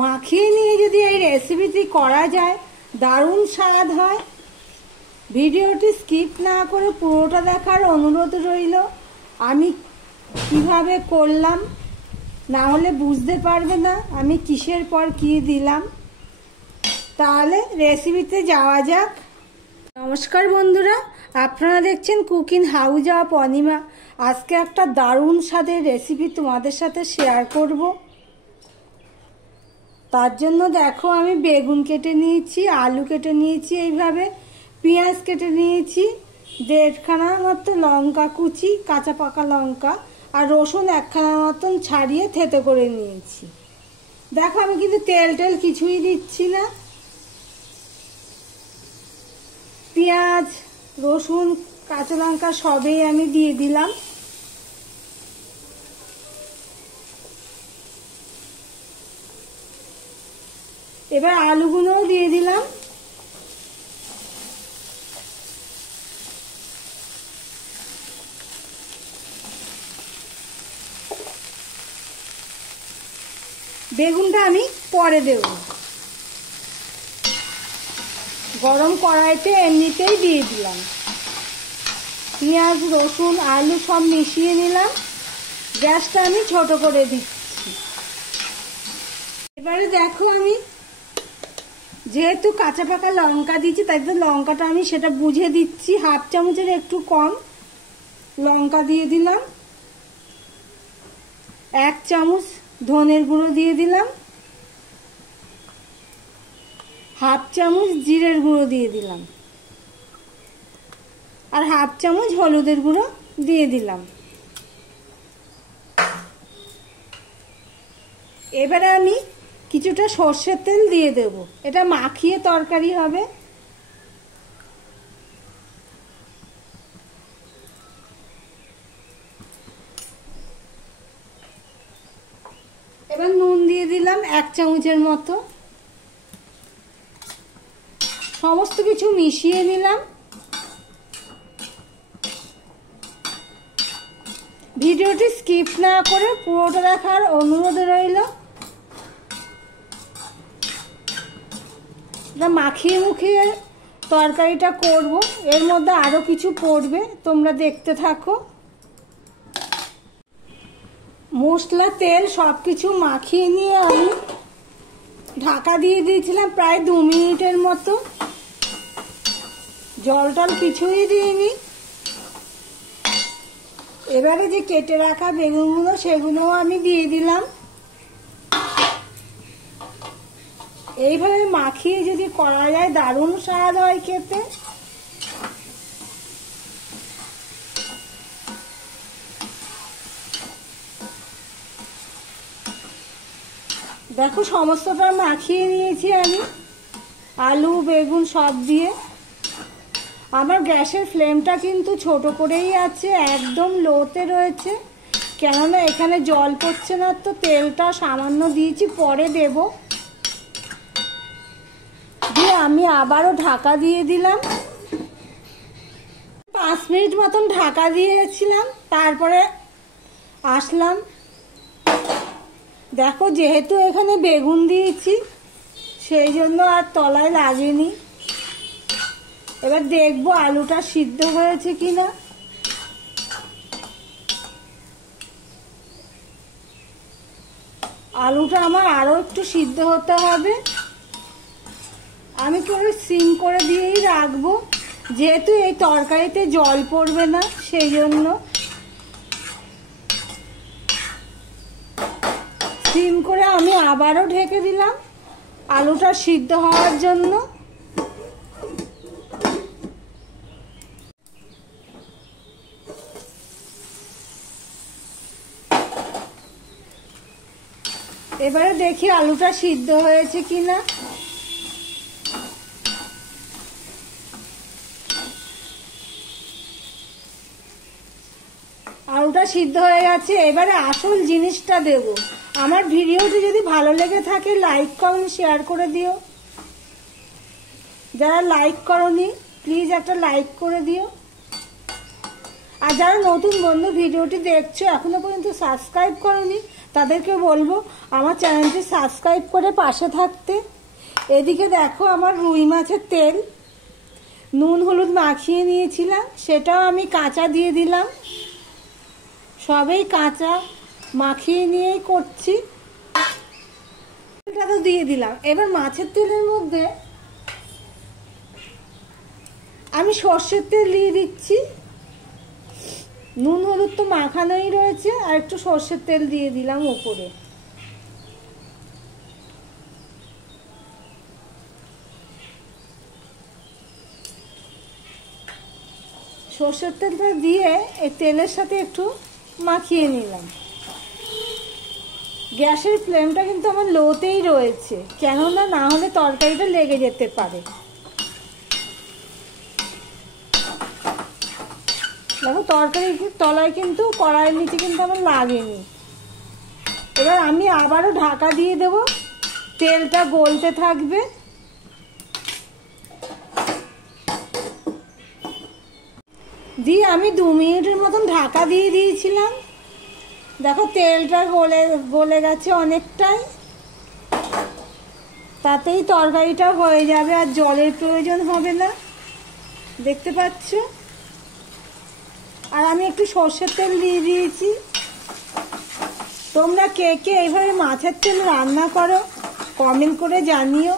মাখিয়ে নিয়ে যদি এই রেসিপিটি করা যায় দারুণ স্বাদ হয়। ভিডিওটি স্কিপ না করে পুরোটা দেখার অনুরোধ রইল। আমি কিভাবে করলাম, না হলে বুঝতে পারবে না আমি কিসের পর কি দিলাম। তাহলে রেসিপিতে যাওয়া যাক। নমস্কার বন্ধুরা, আপনারা দেখছেন কুকিং হাউস অফ অনিমা। আজকে একটা দারুণ স্বাদের রেসিপি তোমাদের সাথে শেয়ার করব। তার জন্য দেখো আমি বেগুন কেটে নিয়েছি, আলু কেটে নিয়েছি, এইভাবে পেঁয়াজ কেটে নিয়েছি, 1.5 খানা মতো লঙ্কা কুচি, কাঁচা পাকা লঙ্কা, আর রসুন 1 খানা মতন ছাড়িয়ে থেতো করে নিয়েছি। দেখো আমি কিন্তু তেল কিছুই দিচ্ছি না। পেঁয়াজ, রসুন, কাঁচা লঙ্কা সবই আমি দিয়ে দিলাম। এবার আলুগুলোও দিয়ে দিলাম। বেগুনটা আমি পরে দেব, গরম কড়াইতে এমনিতেই দিয়ে দিলাম। পেঁয়াজ, রসুন, আলু সব মিশিয়ে নিলাম। গ্যাসটা আমি ছোট করে দিচ্ছি। এবারে দেখো আমি যেহেতু কাঁচা পাকা লঙ্কা দিচ্ছি, তাই তো লঙ্কাটা আমি সেটা বুঝে দিচ্ছি। 1/2 চামচের একটু কম লঙ্কা দিয়ে দিলাম। 1 চামচ ধনের গুঁড়ো দিয়ে দিলাম। 1/2 চামচ জিরের গুঁড়ো দিয়ে দিলাম। আর 1/2 চামচ হলুদের গুঁড়ো দিয়ে দিলাম। এবারে আমি কিছুটা সর্ষের তেল দিয়ে দেব। এটা মাখিয়ে তরকারি হবে। এবার নুন দিয়ে দিলাম 1 চামচের মতো। সমস্ত কিছু মিশিয়ে নিলাম। ভিডিওটি স্কিপ না করে পুরোটা দেখার অনুরোধ রইল। মাখিয়ে মুখিয়ে তরকারিটা করব, এর মধ্যে আরো কিছু পড়বে, তোমরা দেখতে থাকো। মশলা, তেল সবকিছু মাখিয়ে নিয়ে আমি ঢাকা দিয়ে দিয়েছিলাম প্রায় 2 মিনিটের মতো। জল কিছুই দিইনি। এবারে যে কেটে রাখা বেগুনগুলো সেগুলোও আমি দিয়ে দিলাম। এইভাবে মাখিয়ে যদি করা যায় দারুণ স্বাদ হয় খেতে। দেখো সমস্তটা মাখিয়ে নিয়েছি আমি, আলু বেগুন সব দিয়ে। আমার গ্যাসের ফ্লেমটা কিন্তু ছোট করেই আছে, একদম লোতে রয়েছে, কেননা এখানে জল পড়ছে না তো। তেলটা সামান্য দিয়েছি, পরে দেব। দিয়ে আমি আবারও ঢাকা দিয়ে দিলাম। 5 মিনিট মতন ঢাকা দিয়েছিলাম, তারপরে আসলাম। দেখো যেহেতু এখানে বেগুন দিয়েছি সেই জন্য আর তলায় লাগেনি। এবার দেখবো আলুটা সিদ্ধ হয়েছে কিনা। আলুটা আমার আরো একটু সিদ্ধ হতে হবে। আমি পুরো সিম করে দিয়েই রাখবো, যেহেতু এই তরকারিতে জল পড়বে না, সেই জন্য সিম করে আমি আবারও ঢেকে দিলাম আলুটা সিদ্ধ হওয়ার জন্য। এবারে দেখি আলুটা সিদ্ধ হয়েছে কিনা। আলুটা সিদ্ধ হয়ে গেছে। এবারে আসল জিনিসটা দেব। আমার ভিডিওটি যদি ভালো লেগে থাকে লাইক কমেন্ট শেয়ার করে দিও। যারা লাইক করনি প্লিজ একটা লাইক করে দিও। আর যারা নতুন বন্ধু ভিডিওটি দেখছো এখনো পর্যন্ত সাবস্ক্রাইব করনি তাদেরকে বলবো আমার চ্যানেলটি সাবস্ক্রাইব করে পাশে থাকতে। এদিকে দেখো আমার রুই মাছের তেল নুন হলুদ মাখিয়ে নিয়েছিলাম, সেটাও আমি কাঁচা দিয়ে দিলাম। সবেই কাঁচা মাখিয়ে নিয়েই করছি। তেলটা তো দিয়ে দিলাম। এবার মাছের তেলের মধ্যে আমি সর্ষের তেল দিয়ে দিচ্ছি। নুন হলুদ তো মাখানোই রয়েছে, আর একটু সর্ষের তেল দিয়ে দিলাম উপরে। সর্ষের তেলটা দিয়ে এই তেলের সাথে একটু মাখিয়ে নিলাম। গ্যাসের ফ্লেমটা কিন্তু আমার লোতেই রয়েছে, কেননা না হলে তরকারিটা লেগে যেতে পারে। দেখো তরকারির তলায় কিন্তু কড়াইয়ের নিচে কিন্তু আমার লাগেনি। এবার আমি আবারও ঢাকা দিয়ে দেব, তেলটা গলতে থাকবে। দিয়ে আমি 2 মিনিটের মতন ঢাকা দিয়ে দিয়েছিলাম। দেখো তেলটা গলে গেছে অনেকটাই, তাতেই তরকারিটা হয়ে যাবে, আর জলের প্রয়োজন হবে না, দেখতে পাচ্ছ। আর আমি একটু সর্ষের তেল দিয়ে দিয়েছি। তোমরা কে কে এইভাবে মাছের তেল রান্না করো কমেন্ট করে জানিও।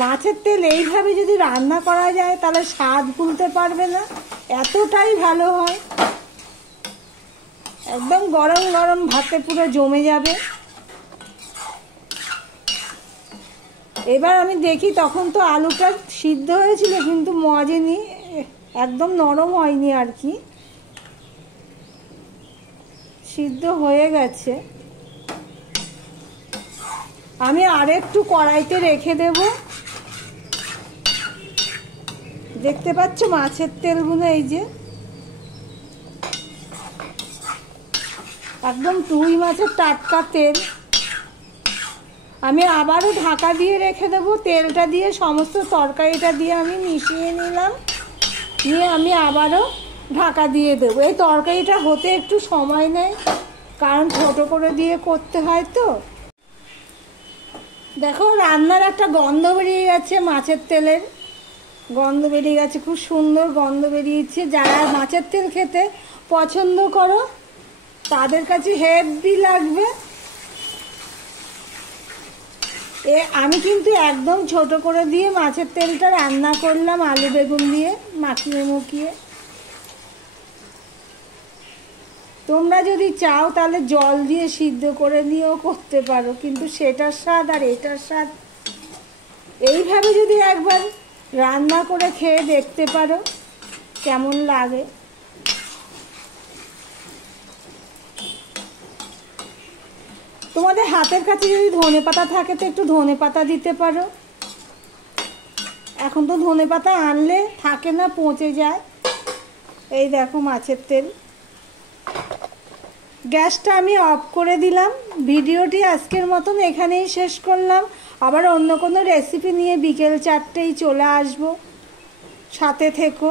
মাছের তেল এইভাবে যদি রান্না করা যায় তাহলে স্বাদ ভুলতে পারবে না, এতটাই ভালো হয়। একদম গরম গরম ভাতে পুরো জমে যাবে। এবার আমি দেখি, তখন তো আলুটা সিদ্ধ হয়েছিল কিন্তু মজেনি, একদম নরম হয়নি আর কি, সিদ্ধ হয়ে গেছে। আমি আরেকটু কড়াইতে রেখে দেব। দেখতে পাচ্ছ মাছের তেলগুলো, এই যে একদম রুই মাছের টাটকা তেল। আমি আবারও ঢাকা দিয়ে রেখে দেব। তেলটা দিয়ে সমস্ত তরকারিটা দিয়ে আমি মিশিয়ে নিলাম, নিয়ে আমি আবারও ঢাকা দিয়ে দেবো। এই তরকারিটা হতে একটু সময় নেয়, কারণ ছোট করে দিয়ে করতে হয় তো। দেখো রান্নার একটা গন্ধ বেরিয়ে গেছে, মাছের তেলের গন্ধ বেরিয়ে গেছে, খুব সুন্দর গন্ধ বেরিয়েছে। যারা মাছের তেল খেতে পছন্দ করো তাদের কাছে হেভি লাগবে। আমি কিন্তু একদম ছোট করে দিয়ে মাছের তেলটা রান্না করলাম, আলু বেগুন দিয়ে মাখিয়ে মুখিয়ে। তোমরা যদি চাও তাহলে জল দিয়ে সিদ্ধ করে নিয়েও করতে পারো, কিন্তু সেটার স্বাদ আর এটার স্বাদ, এইভাবে যদি একবার রান্না করে খেয়ে দেখতে পারো কেমন লাগে। তোমাদের হাতের কাছে যদি ধনেপাতা থাকে তো একটু ধনেপাতা দিতে পারো। এখন তো ধনেপাতা আনলে থাকে না, পচে যায়। এই দেখো মাছের তেল। গ্যাসটা আমি অফ করে দিলাম। ভিডিওটি আজকের মতন এখানেই শেষ করলাম। আবার অন্য কোনো রেসিপি নিয়ে বিকেল 4টেই চলে আসবো, সাথে থেকো।